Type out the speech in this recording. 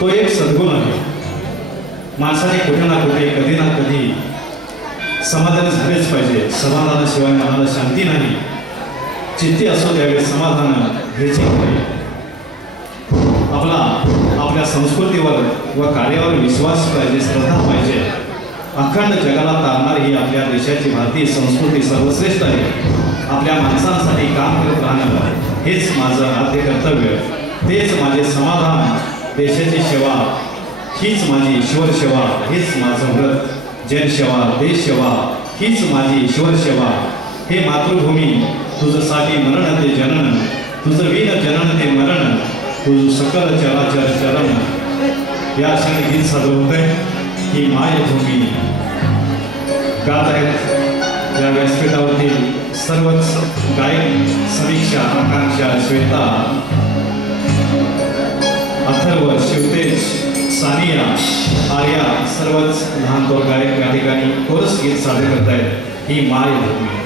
तो एक सद्गुण आहे। माणसाने कुठे ना कुठे कधी ना कधी समाधान झालेच पाहिजे। समाधानाशिवाय मनाला शांती नाही। चित्ती असो त्यावेळी समाधान घ्यायचे आपल्या संस्कृतीवर व कार्यावर विश्वास पाहिजे, श्रद्धा पाहिजे। अखंड जगाला तारणारी ही आपल्या देशाची भारतीय संस्कृती सर्वश्रेष्ठ आहे। आपल्या माणसांसाठी काम करत राहणं हेच माझं आद्य कर्तव्य, तेच माझे समाधान। देशाची सेवा हीच माझी ईश्वर सेवा, हेच माझं व्रत। जनसेवा देशसेवा हीच माझी ईश्वर सेवा। हे मातृभूमी तुझसाठी मरण ते जनन, तुझं वीर जनन ते मरण, तुझ सकल चराचर चरण। या क्षणी गीत सादर होतंय। ही मायभूमी गात आहेत या व्यासपीठावरती सर्वच गायक, समीक्षा, आकांक्षा, श्वेता, अथर्व, शिवतेज, सानिया, आर्या सर्वच लहान थोर गायक या ठिकाणी कोरस गीत सादर करत आहेत। ही मायभूमी।